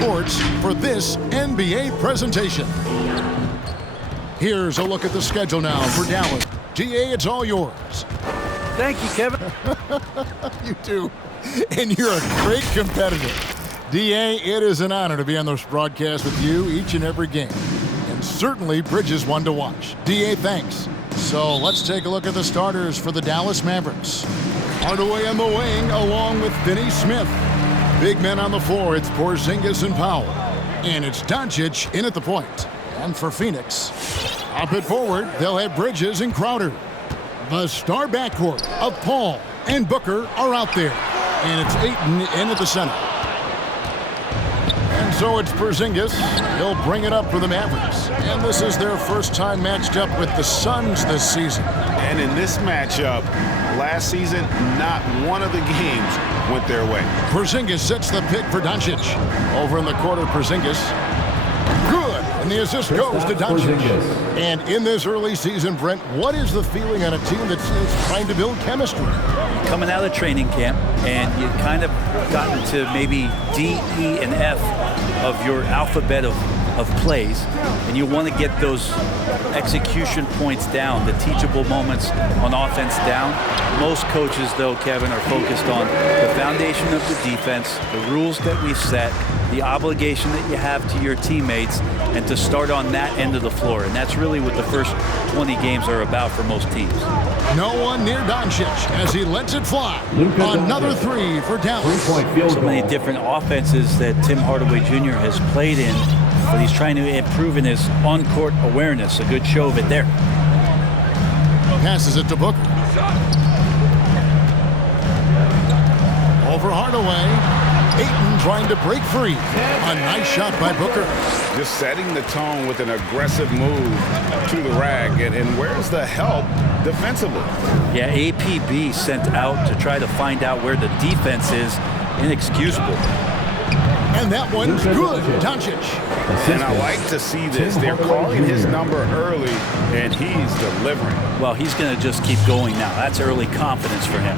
Sports for this NBA presentation. Here's a look at the schedule now for Dallas. DA, it's all yours. Thank you, Kevin. You too. And you're a great competitor. DA, it is an honor to be on this broadcast with you each and every game. And certainly Bridges one to watch. DA, thanks. So let's take a look at the starters for the Dallas Mavericks. Hardaway on the wing along with Finney Smith. Big men on the floor, it's Porzingis and Powell. And it's Doncic in at the point. And for Phoenix, up it forward, they'll have Bridges and Crowder. The star backcourt of Paul and Booker are out there. And it's Ayton in at the center. And so it's Porzingis. He'll bring it up for the Mavericks. And this is their first time matched up with the Suns this season. And in this matchup, last season, not one of the games went their way. Porzingis sets the pick for Doncic. Over in the corner, Porzingis. Good. And the assist goes to Doncic. And in this early season, Brent, what is the feeling on a team that's trying to build chemistry? Coming out of training camp, and you've kind of gotten to maybe D, E, and F of your alphabet of plays, and you want to get those execution points down, the teachable moments on offense down. Most coaches, though, Kevin, are focused on the foundation of the defense, the rules that we've set, the obligation that you have to your teammates, and to start on that end of the floor. And that's really what the first 20 games are about for most teams. No one near Doncic as he lets it fly. Another three for Dallas. So many different offenses that Tim Hardaway Jr. has played in, but he's trying to improve in his on-court awareness. A good show of it there. Passes it to Booker. Over Hardaway. Ayton trying to break free. A nice shot by Booker. Just setting the tone with an aggressive move to the rack. And where's the help defensively? Yeah, APB sent out to try to find out where the defense is. Inexcusable. And that one's good. Doncic. And I like to see this. They're calling his number early, and he's delivering. Well, he's going to just keep going now. That's early confidence for him.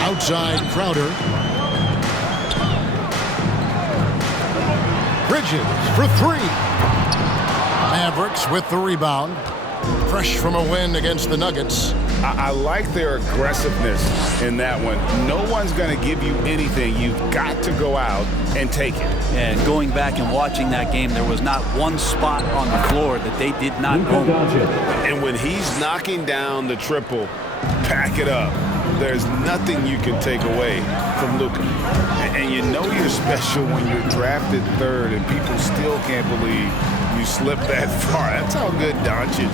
Outside Crowder. Bridges for three. Mavericks with the rebound. Fresh from a win against the Nuggets. I like their aggressiveness in that one. No one's going to give you anything. You've got to go out and take it. And going back and watching that game, there was not one spot on the floor that they did not own. And when he's knocking down the triple, pack it up. There's nothing you can take away from Luka. And you know you're special when you're drafted third and people still can't believe you slipped that far. That's how good Doncic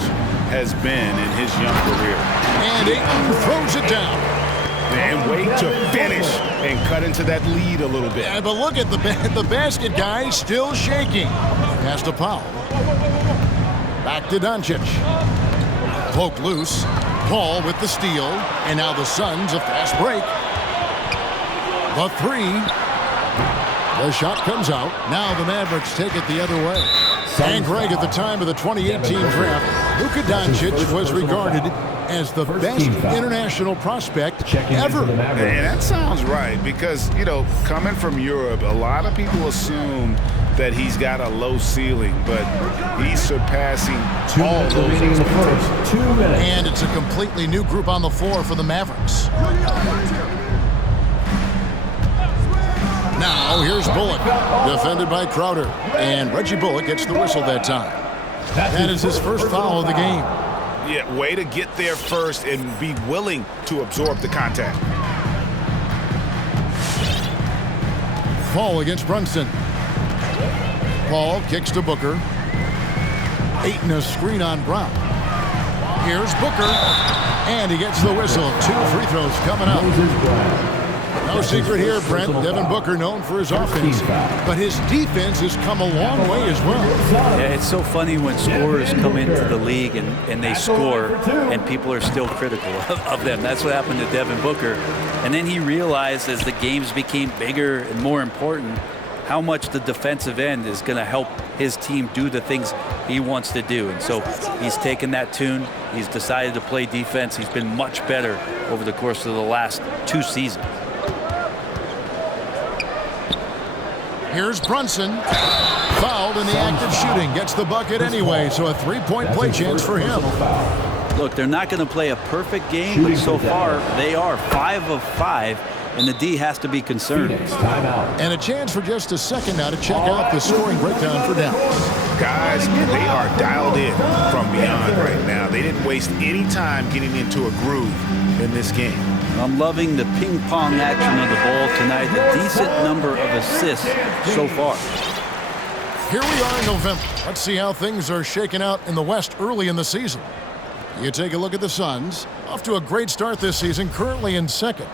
has been in his young career. And Ayton throws it down. And wait to finish and cut into that lead a little bit. Yeah, but look at the basket guy still shaking. Pass to Powell. Back to Doncic. Poke loose. Paul with the steal. And now the Suns a fast break. The three. The shot comes out. Now the Mavericks take it the other way. And Greg, at the time of the 2018 draft, Luka Doncic was regarded as the best international prospect ever. And that sounds right because, you know, coming from Europe, a lot of people assume that he's got a low ceiling, but he's surpassing all those expectations. 2 minutes. And it's a completely new group on the floor for the Mavericks. Now here's Bullock, defended by Crowder. And Reggie Bullock gets the whistle that time. That is his first foul of the game. Yeah, way to get there first and be willing to absorb the contact. Paul against Brunson. Paul kicks to Booker. Ayton a screen on Brown. Here's Booker. And he gets the whistle. 2 free throws coming up. No secret here, Brent. Devin Booker known for his offense, but his defense has come a long way as well. Yeah, it's so funny when scorers come into the league and they score and people are still critical of them. That's what happened to Devin Booker. And then he realized as the games became bigger and more important how much the defensive end is going to help his team do the things he wants to do. And so he's taken that tune. He's decided to play defense. He's been much better over the course of the last 2 seasons. Here's Brunson. Fouled in the act of shooting. Gets the bucket anyway, so a three-point play chance for him. Look, they're not going to play a perfect game, but so far they are 5 of 5, and the D has to be concerned. And a chance for just a second now to check out the scoring breakdown for Dallas. Guys, they are dialed in from beyond right now. They didn't waste any time getting into a groove in this game. I'm loving the ping pong action of the ball tonight. A decent number of assists so far. Here we are in November. Let's see how things are shaking out in the West early in the season. You take a look at the Suns. Off to a great start this season, currently in second.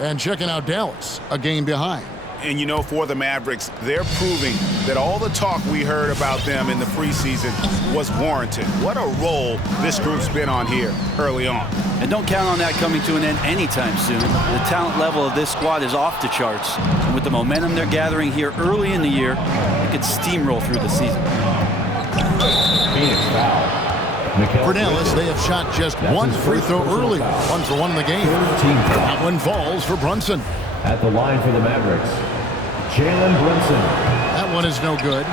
And checking out Dallas, a game behind. And you know, for the Mavericks, they're proving that all the talk we heard about them in the preseason was warranted. What a role this group's been on here early on. And don't count on that coming to an end anytime soon. The talent level of this squad is off the charts. And with the momentum they're gathering here early in the year, they could steamroll through the season. For Dallas, they have shot just one free throw early. 1 for 1 in the game. That one falls for Brunson. At the line for the Mavericks, Jalen Brunson. That one is no good.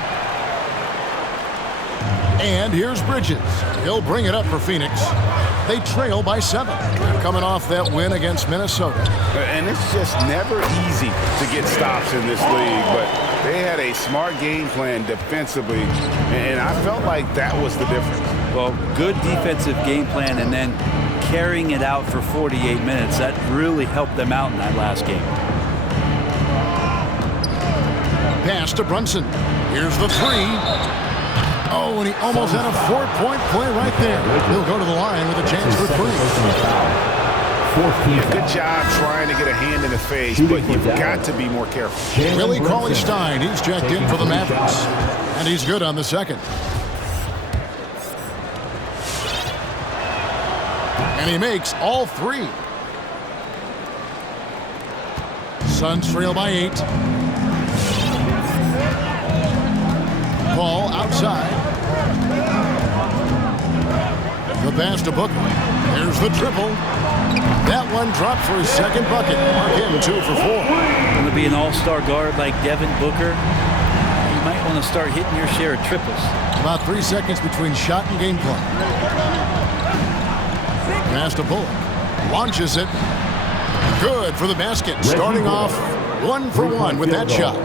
And here's Bridges. He'll bring it up for Phoenix. They trail by 7. Coming off that win against Minnesota. And it's just never easy to get stops in this league, but they had a smart game plan defensively, and I felt like that was the difference. Well, good defensive game plan and then carrying it out for 48 minutes. That really helped them out in that last game. Pass to Brunson. Here's the 3. Oh, and he almost had a 4-point play right there. He'll go to the line with a chance for 3. Good job trying to get a hand in the face, but you've got to be more careful. Willie Cauley-Stein, he's checked in for the Mavericks. And he's good on the second. And he makes all 3. Suns trail by 8. Ball outside. The pass to Booker. There's the triple. That one dropped for his second bucket. Mark him 2 for 4. Going to be an all-star guard like Devin Booker. You might want to start hitting your share of triples. About 3 seconds between shot and game play. Pass to Bullock. Launches it. Good for the basket. Starting off 1 for 1 with that shot.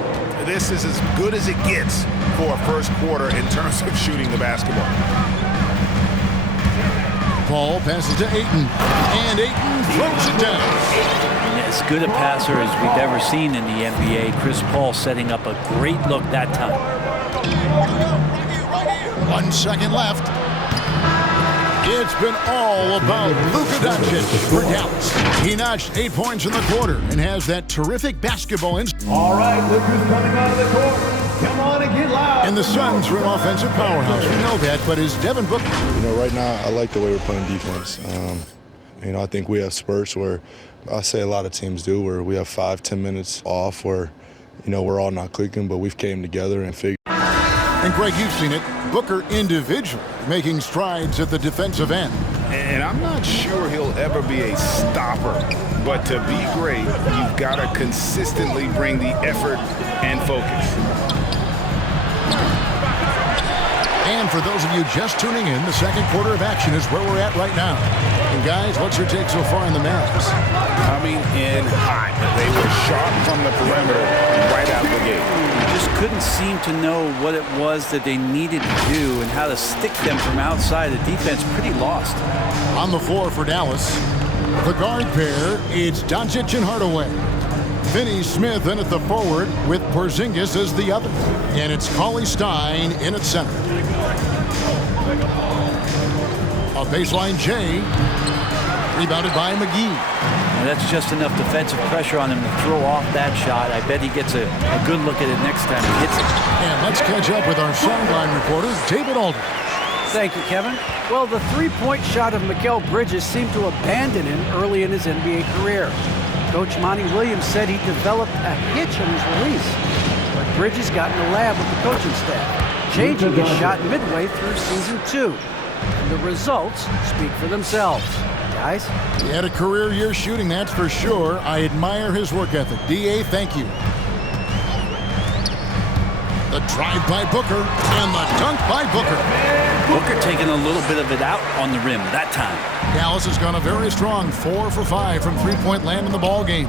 This is as good as it gets for a first quarter in terms of shooting the basketball. Paul passes to Ayton. And Ayton throws it down. As good a passer as we've ever seen in the NBA. Chris Paul setting up a great look that time. 1 second left. It's been all about Luka Doncic for Dallas. He notched 8 points in the quarter and has that terrific basketball instinct. All right, look who's coming out of the court. Come on and get loud. And the Suns are an offensive powerhouse. We know that, but is Devin Booker? You know, right now, I like the way we're playing defense. You know, I think we have spurts where I say a lot of teams do, where we have 5-10 minutes off where, you know, we're all not clicking, but we've came together and figured. And Greg, you've seen it. Booker individually making strides at the defensive end. And I'm not sure he'll ever be a stopper, but to be great, you've got to consistently bring the effort and focus. And for those of you just tuning in, the second quarter of action is where we're at right now. And guys, what's your take so far in the Mavs? Coming in hot. They were sharp from the perimeter right out the gate. Just couldn't seem to know what it was that they needed to do and how to stick them from outside. The defense pretty lost. On the floor for Dallas, the guard pair, it's Doncic and Hardaway. Finney-Smith in at the forward with Porzingis as the other. And it's Cauley-Stein in at center. A baseline J, rebounded by McGee. Well, that's just enough defensive pressure on him to throw off that shot. I bet he gets a good look at it next time he hits it. And let's catch up with our sideline reporter, David Aldridge. Thank you, Kevin. Well, the three-point shot of Mikal Bridges seemed to abandon him early in his NBA career. Coach Monty Williams said he developed a hitch on his release, but Bridges got in the lab with the coaching staff, changing his shot midway through season 2. And the results speak for themselves. Guys? He had a career year shooting, that's for sure. I admire his work ethic. D.A., thank you. Drive by Booker, and the dunk by Booker. Booker taking a little bit of it out on the rim that time. Dallas has gone a very strong 4 for 5 from three-point land in the ball game.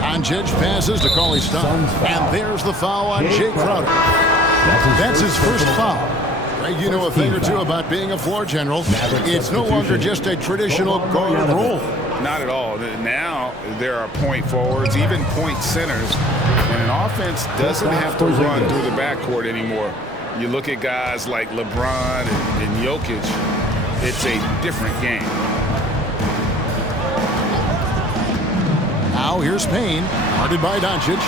Doncic passes to Cauley Stein, and there's the foul on Jay Crowder. That's his first foul. Greg, you know a thing or two about being a floor general. It's no longer just a traditional guard role. Not at all. Now there are point forwards, even point centers, and an offense doesn't have to run through the backcourt anymore. You look at guys like LeBron and Jokic, it's a different game. Now here's Payne, guarded by Doncic.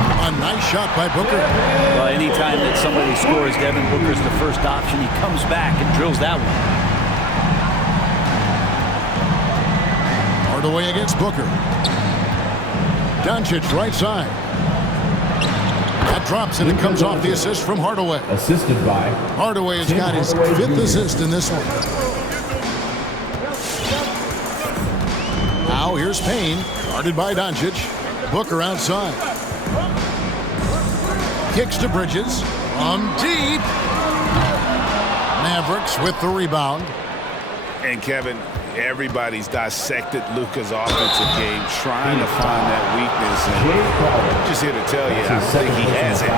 A nice shot by Booker. Well, anytime that somebody scores, Devin Booker's the first option. He comes back and drills that one. Hardaway against Booker. Doncic right side. That drops and it comes off the assist from Hardaway. Assisted by Hardaway has got his 5th assist in this one. Now here's Payne, guarded by Doncic. Booker outside. Kicks to Bridges from deep. Mavericks with the rebound. And Kevin, everybody's dissected Luka's offensive game, trying to find that weakness. And I'm just here to tell you, I don't think he has it.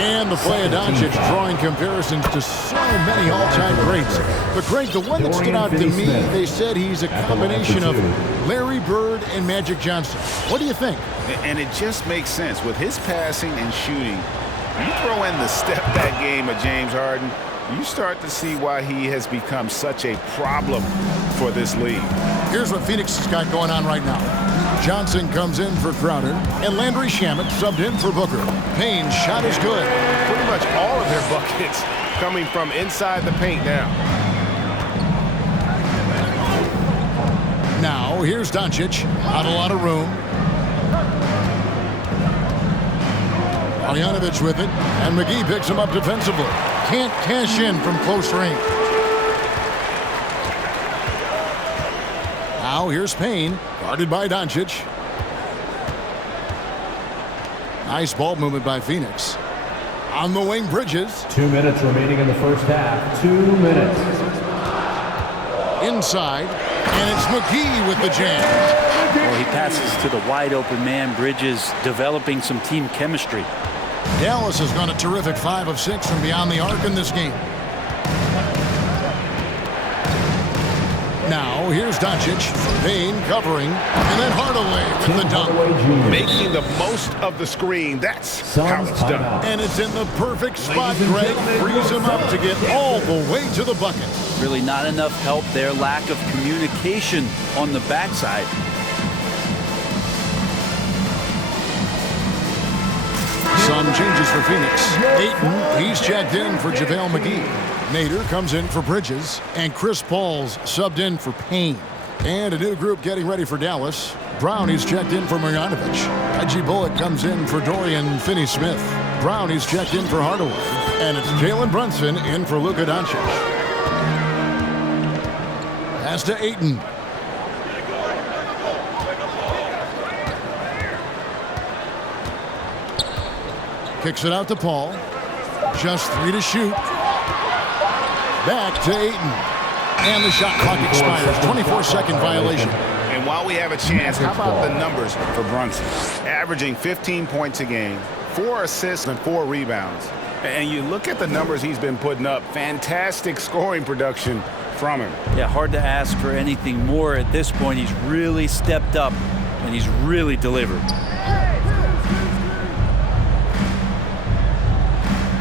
And the play of Doncic drawing comparisons to so many all-time greats. But Greg, the one that stood out to me, they said he's a combination of Larry Bird and Magic Johnson. What do you think? And it just makes sense. With his passing and shooting, you throw in the step-back game of James Harden, you start to see why he has become such a problem for this league. Here's what Phoenix has got going on right now. Johnson comes in for Crowder, and Landry Shamet subbed in for Booker. Payne's shot is good. Pretty much all of their buckets coming from inside the paint now. Now, here's Doncic. Not a lot of room. Marjanovic with it, and McGee picks him up defensively. Can't cash in from close range. Now here's Payne, guarded by Doncic. Nice ball movement by Phoenix. On the wing, Bridges. 2 minutes remaining in the first half. 2 minutes. Inside, and it's McGee with the jam. Well, he passes to the wide open man. Bridges developing some team chemistry. Dallas has gone a terrific 5 of 6 from beyond the arc in this game. Now, here's Doncic. Payne covering, and then Hardaway with the dunk. Making the most of the screen. That's how it's done. And it's in the perfect spot, Greg. Frees him up to get all the way to the bucket. Really not enough help there. Lack of communication on the backside. Some changes for Phoenix. Ayton, he's checked in for JaVale McGee. Nader comes in for Bridges, and Chris Paul's subbed in for Payne. And a new group getting ready for Dallas. Brown, he's checked in for Marjanovic. Reggie Bullock comes in for Dorian Finney-Smith. Brown, he's checked in for Hardaway. And it's Jalen Brunson in for Luka Doncic. Pass to Ayton. Kicks it out to Paul. Just 3 to shoot. Back to Ayton. And the shot clock expires. 24-second violation. And while we have a chance, how about the numbers for Brunson? Averaging 15 points a game, 4 assists and 4 rebounds. And you look at the numbers he's been putting up. Fantastic scoring production from him. Yeah, hard to ask for anything more at this point. He's really stepped up, and he's really delivered.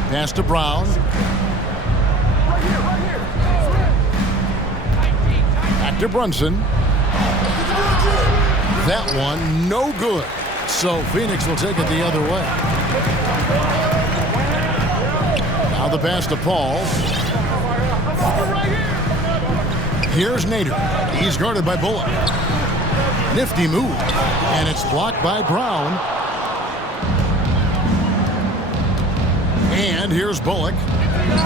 Pass to Brown. Back to Brunson. That one, no good. So Phoenix will take it the other way. Now the pass to Paul. Here's Nader. He's guarded by Bullock. Nifty move. And it's blocked by Brown. And here's Bullock.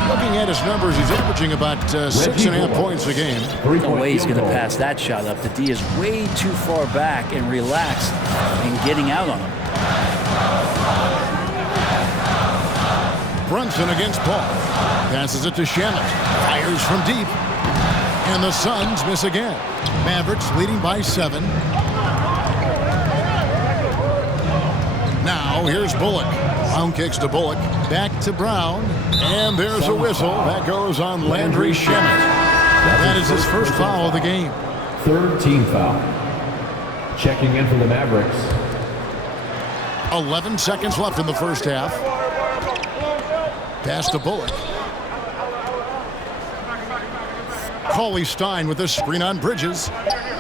Looking at his numbers, he's averaging about 6.5 points a game. No way he's going to pass that shot up. The D is way too far back and relaxed in getting out on him. Brunson against Paul. Passes it to Shamet. Fires from deep. And the Suns miss again. Mavericks leading by 7. Now here's Bullock. Brown kicks to Bullock. Back to Brown. And there's a whistle. That goes on Landry Shamet. That is his first foul of the game. Third team foul. Checking in for the Mavericks. 11 seconds left in the first half. Pass to Bullock. Cauley Stein with a screen on Bridges.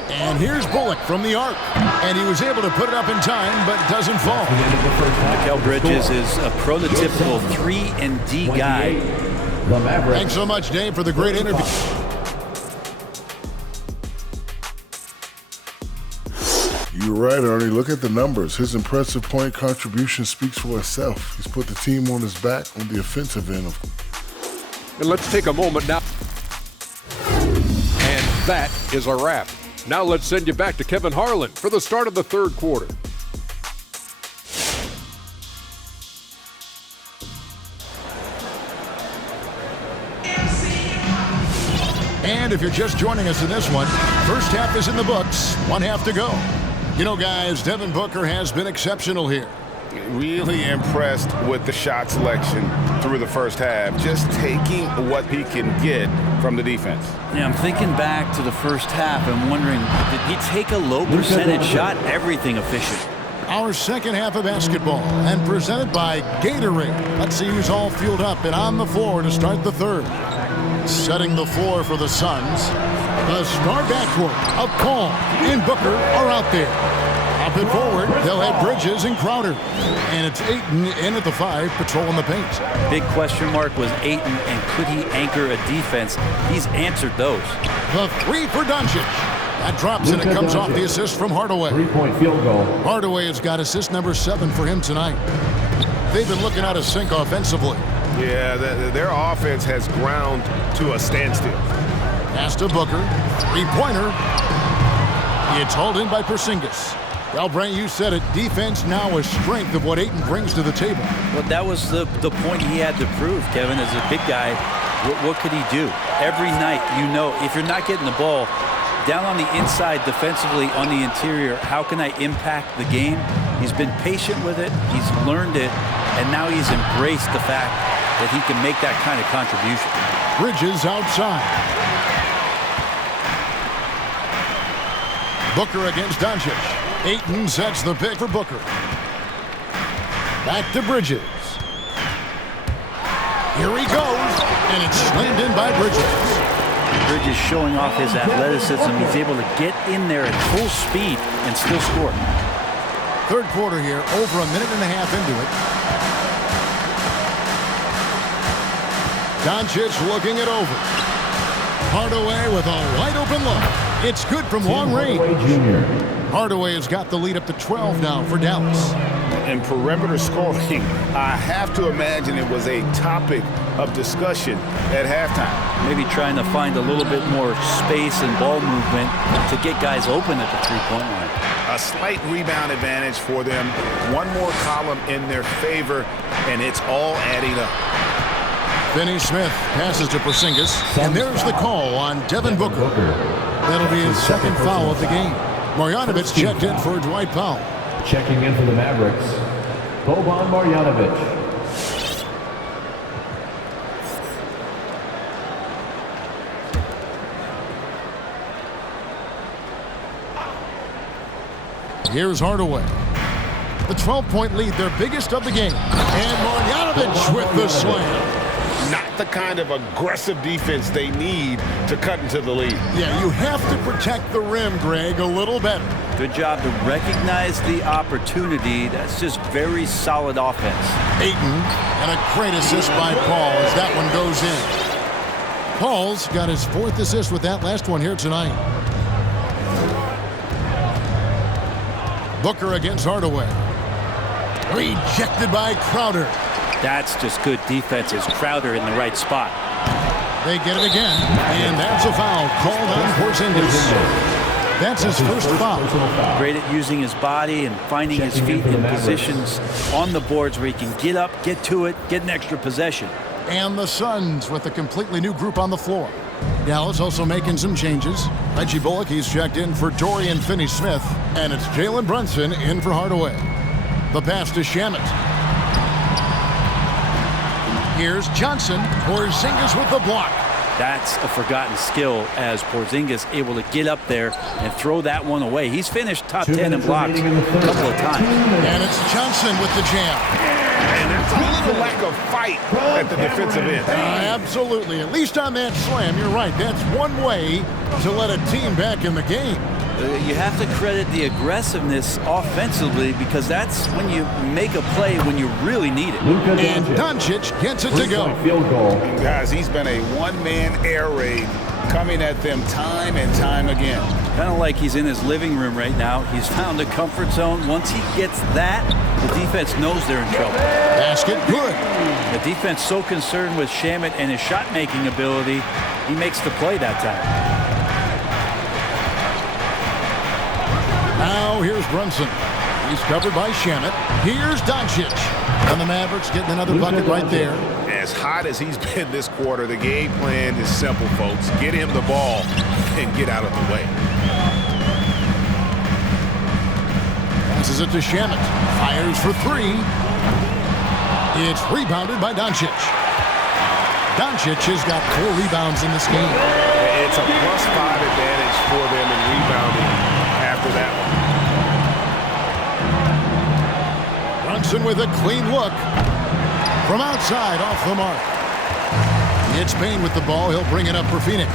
And here's Bullock from the arc. And he was able to put it up in time, but doesn't fall. Mikal Bridges is a prototypical 3-and-D guy. Thanks so much, Dave, for the great interview. You're right, Ernie. Look at the numbers. His impressive point contribution speaks for itself. He's put the team on his back on the offensive end. And let's take a moment now. And that is a wrap. Now let's send you back to Kevin Harlan for the start of the third quarter. And if you're just joining us in this one, first half is in the books. 1 half to go. You know, guys, Devin Booker has been exceptional here. Really impressed with the shot selection through the first half, just taking what he can get from the defense. Yeah, I'm thinking back to the first half and wondering, did he take a low percentage shot? Everything efficient. Our second half of basketball, and presented by Gatorade. Let's see who's all fueled up and on the floor to start the third. Setting the floor for the Suns. The star backcourt of Paul and Booker are out there. Up and forward, they'll have Bridges and Crowder. And it's Ayton in at the 5, patrolling the paint. Big question mark was Ayton, and could he anchor a defense? He's answered those. The 3 for Doncic. That drops and it comes off the assist from Hardaway. 3-point field goal. Hardaway has got assist number 7 for him tonight. They've been looking out of sync offensively. Yeah, their offense has ground to a standstill. Pass to Booker. 3-pointer. It's hauled in by Porzingis. Well, Brent, you said it. Defense now a strength of what Ayton brings to the table. Well, that was the point he had to prove, Kevin. As a big guy, what could he do? Every night, you know, if you're not getting the ball down on the inside defensively on the interior, how can I impact the game? He's been patient with it. He's learned it. And now he's embraced the fact that he can make that kind of contribution. Bridges outside. Booker against Doncic. Ayton sets the pick for Booker. Back to Bridges. Here he goes, and it's slammed in by Bridges. Bridges showing off his athleticism. He's able to get in there at full speed and still score. Third quarter here, over a minute and a half into it. Doncic looking it over. Hardaway with a wide open look. It's good from long range. Hardaway has got the lead up to 12 now for Dallas. And perimeter scoring, I have to imagine it was a topic of discussion at halftime. Maybe trying to find a little bit more space and ball movement to get guys open at the three-point line. A slight rebound advantage for them. One more column in their favor, and it's all adding up. Finney Smith passes to Porzingis, and there's the call on Devin Booker. That'll be his second foul of the game. Marjanovic checked in for Dwight Powell. Checking in for the Mavericks, Boban Marjanovic. Here's Hardaway. The 12-point lead, their biggest of the game. And Marjanovic with the slam. Not the kind of aggressive defense they need to cut into the lead. Yeah, you have to protect the rim, Greg, a little better. Good job to recognize the opportunity. That's just very solid offense. Ayton, and a great assist by Paul as that one goes in. Paul's got his 4th assist with that last one here tonight. Booker against Hardaway. Rejected by Crowder. That's just good defense. Is Crowder in the right spot? They get it again, and that's a foul called on Porzingis. That's his first foul. Great at using his body and finding his feet in positions on the boards where he can get up, get to it, get an extra possession. And the Suns with a completely new group on the floor. Dallas also making some changes. Reggie Bullock, he's checked in for Dorian Finney-Smith. And it's Jalen Brunson in for Hardaway. The pass to Shamet. Here's Johnson. Porzingis with the block. That's a forgotten skill as Porzingis able to get up there and throw that one away. He's finished top 10 in blocks a couple of times. And it's Johnson with the jam. And there's a little lack of fight at the defensive end. Absolutely. At least on that slam, you're right. That's one way to let a team back in the game. You have to credit the aggressiveness offensively because that's when you make a play when you really need it. And Doncic gets it to go. Field goal. And guys, he's been a one-man air raid coming at them time and time again. Kind of like he's in his living room right now. He's found a comfort zone. Once he gets that, the defense knows they're in trouble. Basket good. The defense so concerned with Shamet and his shot-making ability, he makes the play that time. Now here's Brunson. He's covered by Shamet. Here's Doncic. And the Mavericks getting another bucket right there. As hot as he's been this quarter, the game plan is simple, folks. Get him the ball and get out of the way. Passes it to Shamet. Fires for three. It's rebounded by Doncic. Doncic has got 4 rebounds in this game. It's a +5 advantage for them in rebounding after that one. Brunson with a clean look. From outside, off the mark. It's Payne with the ball. He'll bring it up for Phoenix.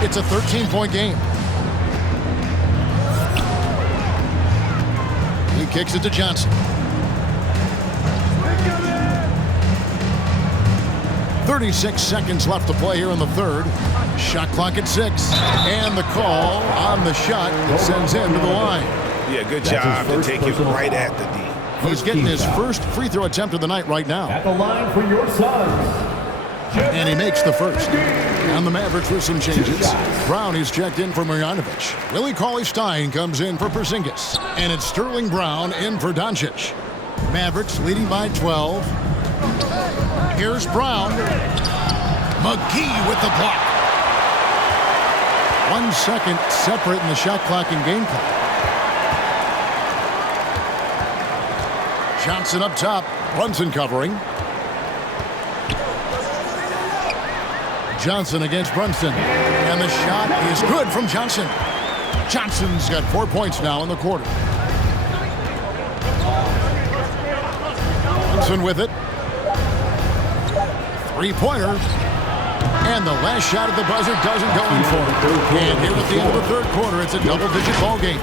It's a 13-point game. He kicks it to Johnson. 36 seconds left to play here in the third. Shot clock at 6. And the call on the shot that sends him to the line. Yeah, good job to take it right at the D. He's getting his first free throw attempt of the night right now. At the line for your Suns. And he makes the first. And the Mavericks with some changes. Brown is checked in for Marjanovic. Willie Cauley-Stein comes in for Porzingis. And it's Sterling Brown in for Doncic. Mavericks leading by 12. Here's Brown. McGee with the block. 1 second separate in the shot clock and game clock. Johnson up top. Brunson covering. Johnson against Brunson. And the shot is good from Johnson. Johnson's got 4 points now in the quarter. Brunson with it. Three-pointer. And the last shot at the buzzer doesn't go in for it. And here at the end of the third quarter, it's a double-digit ball game.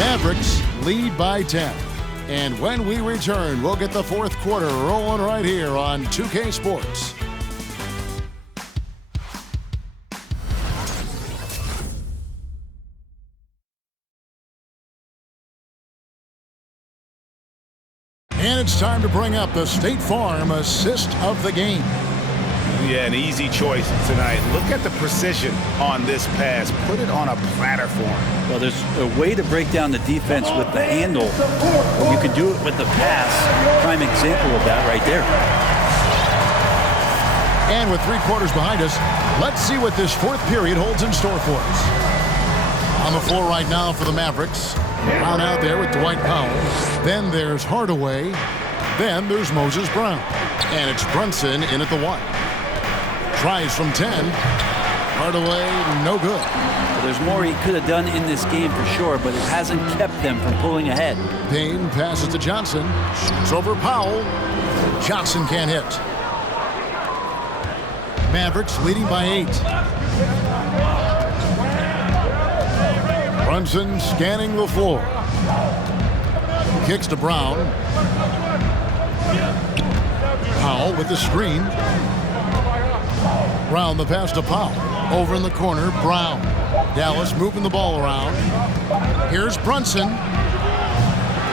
Mavericks lead by 10. And when we return, we'll get the fourth quarter rolling right here on 2K Sports. And it's time to bring up the State Farm assist of the game. Yeah, an easy choice tonight. Look at the precision on this pass. Put it on a platter for him. Well, there's a way to break down the defense with the handle. You can do it with the pass. Prime example of that right there. And with 3 quarters behind us, let's see what this fourth period holds in store for us. On the floor right now for the Mavericks. Brown out there with Dwight Powell. Then there's Hardaway. Then there's Moses Brown. And it's Brunson in at the 1. Tries from 10. Hardaway, no good. Well, there's more he could have done in this game for sure, but it hasn't kept them from pulling ahead. Payne passes to Johnson. Shoots over Powell. Johnson can't hit. Mavericks leading by 8. Brunson scanning the floor. Kicks to Brown. Powell with the screen. Brown the pass to Powell. Over in the corner, Brown. Dallas moving the ball around. Here's Brunson.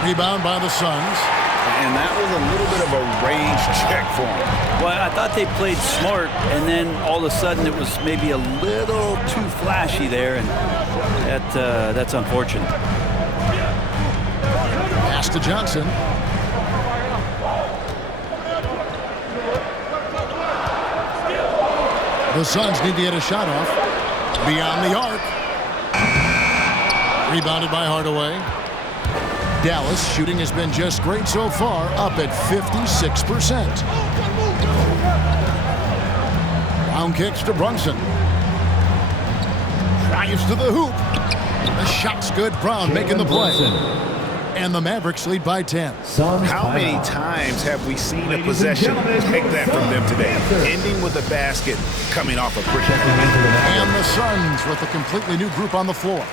Rebound by the Suns. And that was a little bit of a range check for him. Well, I thought they played smart, and then all of a sudden it was maybe a little too flashy there, and that's unfortunate. Pass to Johnson. The Suns need to get a shot off. Beyond the arc. Rebounded by Hardaway. Dallas shooting has been just great so far, up at 56%. Brown kicks to Brunson. Drives to the hoop. The shot's good. Brown making the play. And the Mavericks lead by 10. How many times have we seen a possession like that from them today? Ending with a basket coming off a brick. And the Suns with a completely new group on the floor.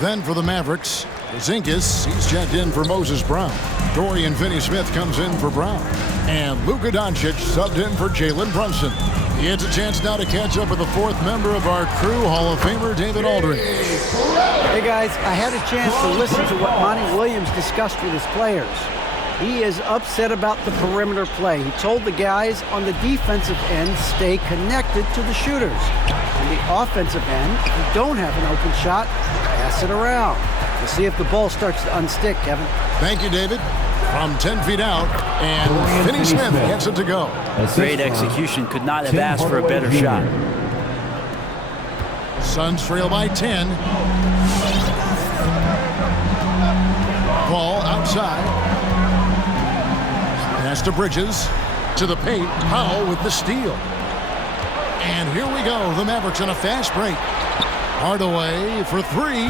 Then for the Mavericks, Porzingis, he's checked in for Moses Brown. Dorian Finney-Smith comes in for Brown. And Luka Doncic subbed in for Jalen Brunson. He has a chance now to catch up with the fourth member of our crew, Hall of Famer David Aldridge. Hey guys, I had a chance to listen to what Monty Williams discussed with his players. He is upset about the perimeter play. He told the guys on the defensive end stay connected to the shooters. On the offensive end, if you don't have an open shot, pass it around. We'll see if the ball starts to unstick, Kevin. Thank you, David. From 10 feet out, and Finney-Smith gets it to go. Great execution. Could not have asked for a better shot. Suns trail by 10. Ball outside. Pass to Bridges. To the paint. Powell with the steal. And here we go. The Mavericks on a fast break. Hardaway for three.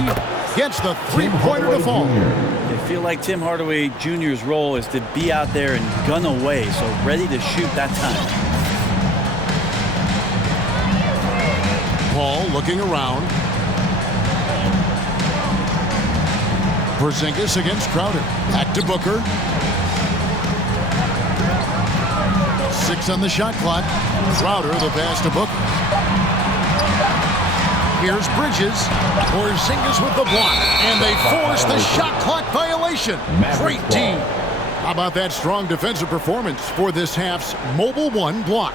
Gets the three-pointer to fall. I feel like Tim Hardaway Jr.'s role is to be out there and gun away, so ready to shoot that time. Paul looking around. Porzingis against Crowder. Back to Booker. 6 on the shot clock. Crowder the pass to Booker. Here's Bridges. Porzingis with the block. And they force the shot clock violation. Great team. How about that strong defensive performance for this half's Mobile One block?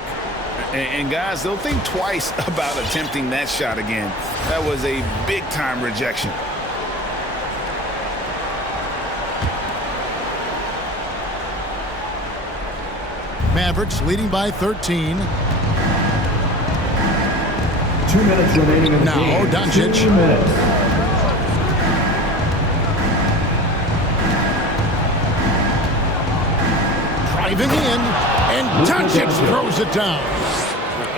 And guys, they'll think twice about attempting that shot again. That was a big-time rejection. Mavericks leading by 13. 2 minutes remaining in the game. Now Doncic. 2 minutes. Driving in, and Doncic throws it down.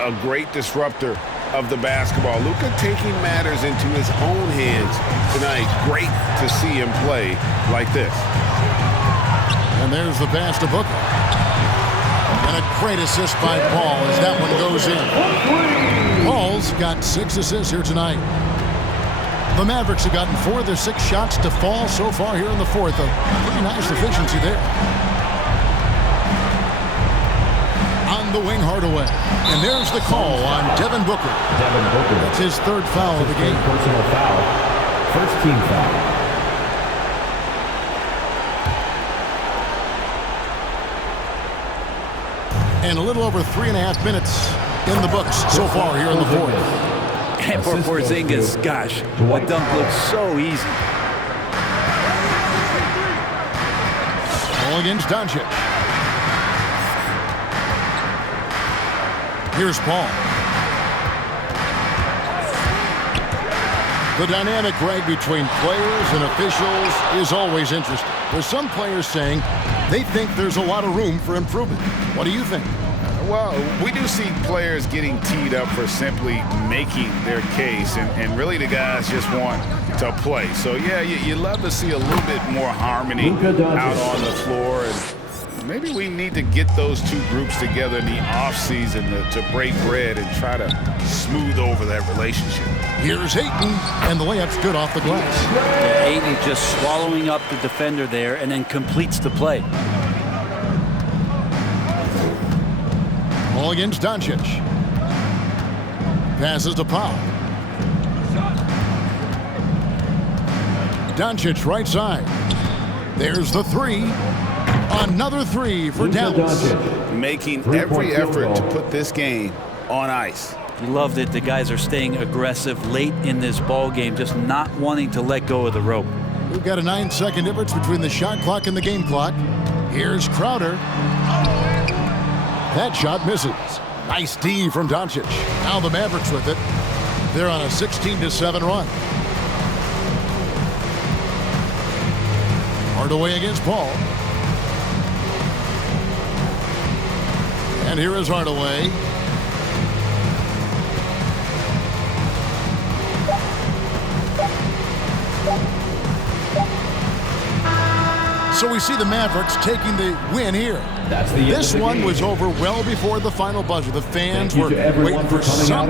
A great disruptor of the basketball. Luka taking matters into his own hands tonight. Great to see him play like this. And there's the pass to Booker. And a great assist by Paul as that one goes in. Paul's got 6 assists here tonight. The Mavericks have gotten 4 of their 6 shots to fall so far here in the fourth. A pretty nice efficiency there. On the wing, Hardaway. And there's the call on Devin Booker. Devin Booker. That's his 3rd foul of the game. Personal foul. First team foul. And a little over 3.5 minutes in the books so far here in the fourth. And for Porzingis, gosh, that dunk looks so easy. Ball against Doncic. Here's Paul. The dynamic rag between players and officials is always interesting. With some players saying they think there's a lot of room for improvement. What do you think? Well, we do see players getting teed up for simply making their case, and really the guys just want to play. So, yeah, you love to see a little bit more harmony out on the floor. And maybe we need to get those two groups together in the offseason to break bread and try to smooth over that relationship. Here's Ayton, and the layup's good off the glass. Yeah, Ayton just swallowing up the defender there and then completes the play. Ball against Doncic. Passes to Powell. Doncic right side. There's the 3. Another three for Luka Dallas. Doncic. Making Three-point every field effort goal. to put this game on ice. You love that the guys are staying aggressive late in this ball game, just not wanting to let go of the rope. We've got a 9-second difference between the shot clock and the game clock. Here's Crowder. That shot misses. Nice D from Doncic. Now the Mavericks with it. They're on a 16-7 run. Hardaway against Paul. And here is Hardaway. So we see the Mavericks taking the win here. That's the end This of the one game. was over well before the final buzzer. The fans Thank you were to everyone waiting for for coming out something.